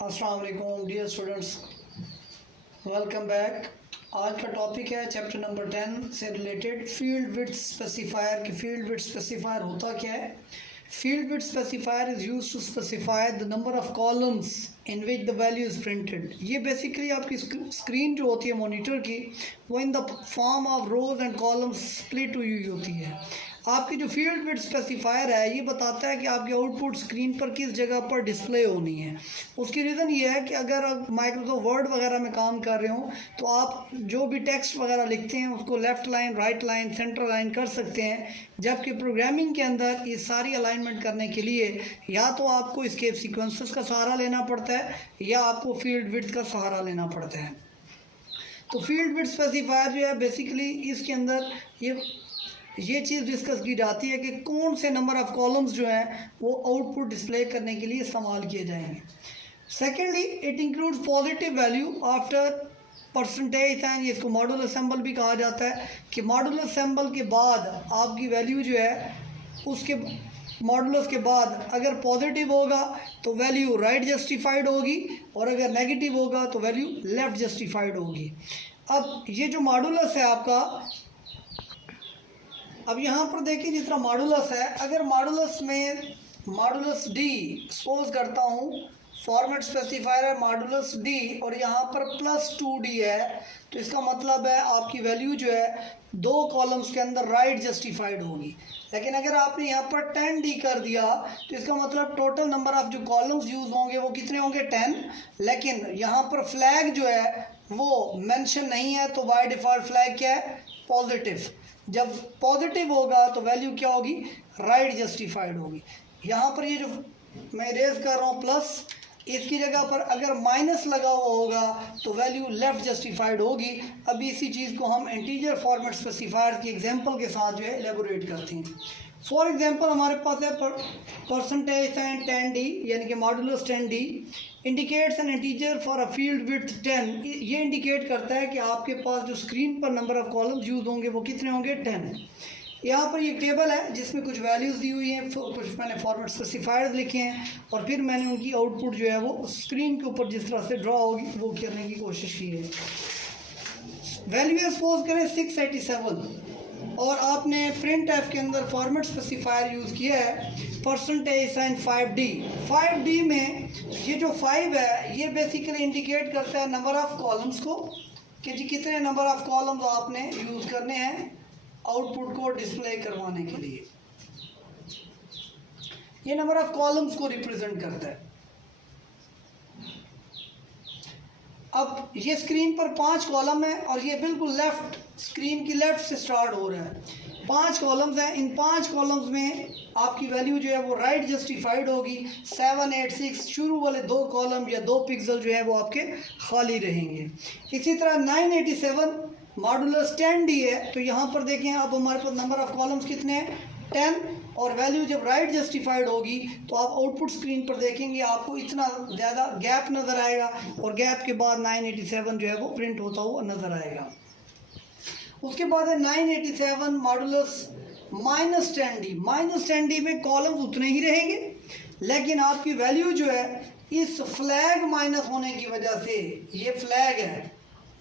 अस्सलाम वालेकुम dear students, welcome back. आज का टॉपिक है चैप्टर नंबर 10 से रिलेटेड फील्ड विड्थ स्पेसिफायर। कि फील्ड विड्थ स्पेसिफायर होता क्या है। Field width specifier is used to specify the number of columns in which the value is printed. ये basically आपकी स्क्रीन जो होती है मॉनिटर की, वो in the form of rows and columns split हुई होती है। आपकी जो फील्ड विड्थ स्पेसिफायर है ये बताता है कि आपकी आउटपुट स्क्रीन पर किस जगह पर डिस्प्ले होनी है। उसकी रीज़न ये है कि अगर आप माइक्रोसॉफ्ट वर्ड वगैरह में काम कर रहे हो तो आप जो भी टेक्स्ट वगैरह लिखते हैं उसको left line, right line, centre line कर सकते हैं, जबकि प्रोग्रामिंग के अंदर ये सारी अलाइनमेंट करने के लिए या तो आपको एस्केप सीक्वेंसेस का सहारा लेना पड़ता है या आपको फील्ड विड्थ का सहारा लेना पड़ता है। तो फील्ड विड्थ स्पेसिफायर जो है बेसिकली इसके अंदर ये चीज़ डिस्कस की जाती है कि कौन से नंबर ऑफ़ कॉलम्स जो हैं वो आउटपुट डिस्प्ले करने के लिए इस्तेमाल किए जाएंगे। Secondly, it includes positive value after percentage sign. इसको मॉडुलस सिंबल भी कहा जाता है कि मॉडुलस सिंबल के बाद आपकी वैल्यू जो है उसके मॉडुलस के बाद अगर पॉजिटिव होगा तो वैल्यू राइट जस्टिफाइड होगी और अगर नेगेटिव होगा तो वैल्यू लेफ़्ट जस्टिफाइड होगी। अब ये जो मॉडुलस है आपका, अब यहाँ पर देखिए जिस तरह मॉडुलस है, अगर मॉडुलस में मॉडुलस डी सपोज करता हूँ, फॉर्मेट स्पेसिफायर है मॉडुलस डी और यहाँ पर +2d है, तो इसका मतलब है आपकी वैल्यू जो है दो कॉलम्स के अंदर राइट जस्टिफाइड होगी। लेकिन अगर आपने यहाँ पर 10d कर दिया तो इसका मतलब टोटल नंबर ऑफ जो कॉलम्स यूज़ होंगे वो कितने होंगे 10। लेकिन यहाँ पर फ्लैग जो है वो मेंशन नहीं है, तो बाय डिफ़ॉल्ट फ्लैग क्या है, पॉजिटिव। जब पॉजिटिव होगा तो वैल्यू क्या होगी, राइट जस्टिफाइड होगी। यहाँ पर ये जो मैं रेज कर रहा हूँ प्लस, इसकी जगह पर अगर माइनस लगा हुआ होगा तो वैल्यू लेफ़्ट जस्टिफाइड होगी। अभी इसी चीज़ को हम इंटीजर फॉर्मेट स्पेसिफायर की एग्जांपल के साथ जो है एलेबोरेट करते हैं। फॉर एग्जांपल हमारे पास है परसेंटेज साइन 10d यानी कि modulus 10d indicates N integer for a field width 10। ये इंडिकेट करता है कि आपके पास जो स्क्रीन पर नंबर ऑफ़ कॉलम्स यूज़ होंगे वो कितने होंगे 10। यहाँ पर ये टेबल है जिसमें कुछ वैल्यूज़ दी हुई हैं, कुछ मैंने फॉर्मेट स्पेसिफायर्स लिखे हैं और फिर मैंने उनकी आउटपुट जो है वो स्क्रीन के ऊपर जिस तरह से ड्रॉ होगी वो करने की कोशिश की है। वैल्यू है सपोज करें 687 और आपने प्रिंट एफ के अंदर फॉर्मेट स्पेसिफायर यूज़ किया है परसेंटेज साइन 5d। 5d में ये जो 5 है ये बेसिकली इंडिकेट करता है नंबर ऑफ़ कॉलम्स को, कि जी कितने नंबर ऑफ़ कॉलम्स आपने यूज़ करने हैं आउटपुट को डिस्प्ले करवाने के लिए। ये नंबर ऑफ़ कॉलम्स को रिप्रेजेंट करता है। अब ये स्क्रीन पर 5 कॉलम है और ये बिल्कुल लेफ़्ट, स्क्रीन की लेफ़्ट से स्टार्ट हो रहा है। 5 कॉलम्स हैं, इन 5 कॉलम्स में आपकी वैल्यू जो है वो राइट जस्टिफाइड होगी। 7, 8, 6 शुरू वाले 2 कॉलम या 2 पिक्सल जो है वो आपके खाली रहेंगे। इसी तरह 987 मॉडुलस 10d है, तो यहाँ पर देखें अब हमारे पास नंबर ऑफ़ कॉलम्स कितने हैं 10 और वैल्यू जब राइट जस्टिफाइड होगी तो आप आउटपुट स्क्रीन पर देखेंगे आपको इतना ज़्यादा गैप नज़र आएगा और गैप के बाद 987 जो है वो प्रिंट होता हुआ नज़र आएगा। उसके बाद है 987 मॉडुलस -10d। -10d में कॉलम्स उतने ही रहेंगे लेकिन आपकी वैल्यू जो है इस फ्लैग माइनस होने की वजह से, ये फ्लैग है,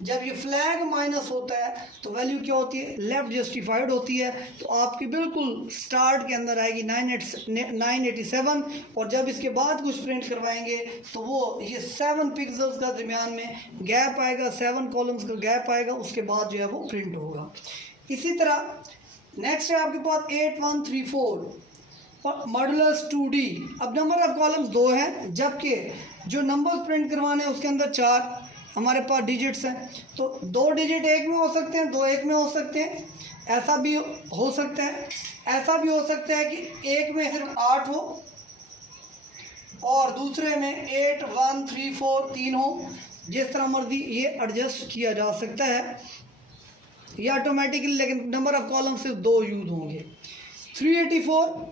जब ये फ्लैग माइनस होता है तो वैल्यू क्या होती है, लेफ़्ट जस्टिफाइड होती है। तो आपकी बिल्कुल स्टार्ट के अंदर आएगी 987 और जब इसके बाद कुछ प्रिंट करवाएंगे तो वो ये 7 पिक्सल्स का दरमियान में गैप आएगा, 7 कॉलम्स का गैप आएगा, उसके बाद जो है वो प्रिंट होगा। इसी तरह नेक्स्ट है आपके पास 8134 मॉडुलस 2d। अब नंबर ऑफ़ कॉलम्स 2 हैं जबकि जो नंबर्स प्रिंट करवाने हैं उसके अंदर 4 हमारे पास डिजिट्स हैं, तो 2 डिजिट एक में हो सकते हैं, 2 एक में हो सकते हैं। ऐसा भी हो सकता है, ऐसा भी हो सकता है कि एक में सिर्फ 8 हो और दूसरे में 8, 1, 3, 4 3 हो। जिस तरह मर्जी ये एडजस्ट किया जा सकता है या ऑटोमेटिकली, लेकिन नंबर ऑफ़ कॉलम सिर्फ 2 यूज़ होंगे। 384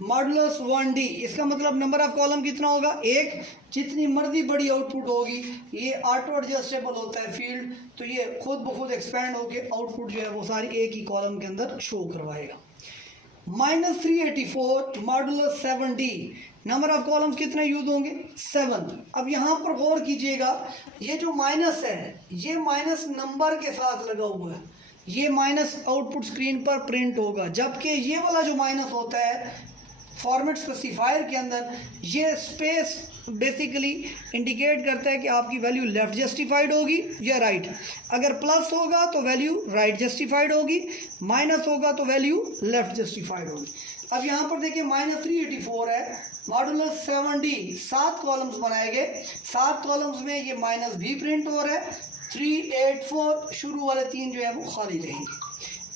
मॉडुलस 1d, इसका मतलब नंबर ऑफ़ कॉलम कितना होगा 1। जितनी मर्जी बड़ी आउटपुट होगी ये ऑटो एडजस्टेबल होता है फील्ड, तो ये खुद ब खुद एक्सपेंड होकर आउटपुट जो है वो सारी एक ही कॉलम के अंदर शो करवाएगा। -384 modulus 7D। Number of columns कितने यूज होंगे? 7। अब यहाँ पर गौर कीजिएगा, ये जो माइनस है ये माइनस नंबर के साथ लगा हुआ है, ये माइनस आउटपुट स्क्रीन पर प्रिंट होगा, जबकि ये वाला जो माइनस होता है फॉर्मेट स्पेसिफायर के अंदर, ये स्पेस बेसिकली इंडिकेट करता है कि आपकी वैल्यू लेफ्ट जस्टिफाइड होगी या राइट। अगर प्लस होगा तो वैल्यू राइट जस्टिफाइड होगी, माइनस होगा तो वैल्यू लेफ्ट जस्टिफाइड होगी। अब यहाँ पर देखिए -384 है, मॉडुलस 7D, 7 कॉलम्स बनाए गए, 7 कॉलम्स में ये माइनस भी प्रिंट हो रहा है, 384 शुरू वाले 3 जो है वो खाली रहेंगे।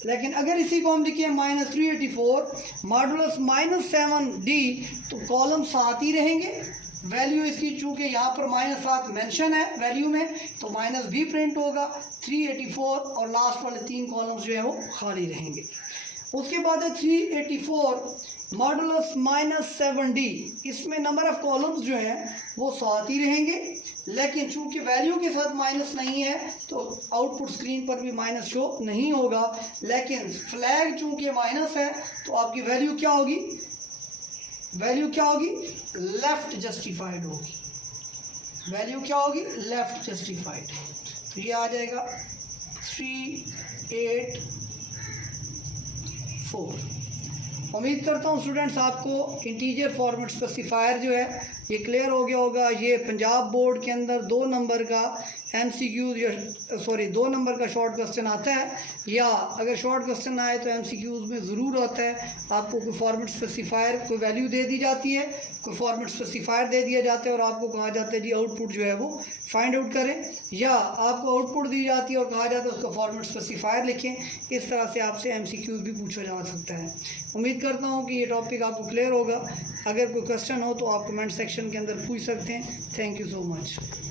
लेकिन अगर इसी को हम लिखिए -384 मॉडुलस -7D तो कॉलम 7 ही रहेंगे, वैल्यू इसकी चूँकि यहाँ पर -7 मेंशन है वैल्यू में तो माइनस भी प्रिंट होगा, 384 और लास्ट वाले 3 कॉलम्स जो है वो खाली रहेंगे। उसके बाद है 384 मॉडुलस -7D, इसमें नंबर ऑफ कॉलम्स जो हैं वो 7 ही रहेंगे, लेकिन चूंकि वैल्यू के साथ माइनस नहीं है तो आउटपुट स्क्रीन पर भी माइनस शो नहीं होगा, लेकिन फ्लैग चूंकि माइनस है तो आपकी वैल्यू क्या होगी? वैल्यू क्या होगी? लेफ्ट जस्टिफाइड होगी। वैल्यू क्या होगी? Left justified. तो ये आ जाएगा 384। उम्मीद करता हूँ स्टूडेंट्स आपको इंटीजर फॉर्मेट स्पेसिफायर जो है ये क्लियर हो गया होगा। ये पंजाब बोर्ड के अंदर 2 नंबर का MCQs या 2 नंबर का शॉर्ट क्वेश्चन आता है, या अगर शॉर्ट क्वेश्चन आए तो MCQs में ज़रूर होता है। आपको कोई फॉर्मेट स्पेसिफायर कोई वैल्यू दे दी जाती है, कोई फॉर्मेट स्पेसिफायर दे दिया जाता है और आपको कहा जाता है जी आउटपुट जो है वो फाइंड आउट करें, या आपको आउटपुट दी जाती है और कहा जाता है उसका फॉर्मेट स्पेसिफायर लिखें। इस तरह से आपसे MCQs भी पूछा जा सकता है। उम्मीद करता हूँ कि ये टॉपिक आपको क्लियर होगा। अगर कोई क्वेश्चन हो तो आप कमेंट सेक्शन के अंदर पूछ सकते हैं। Thank you so much.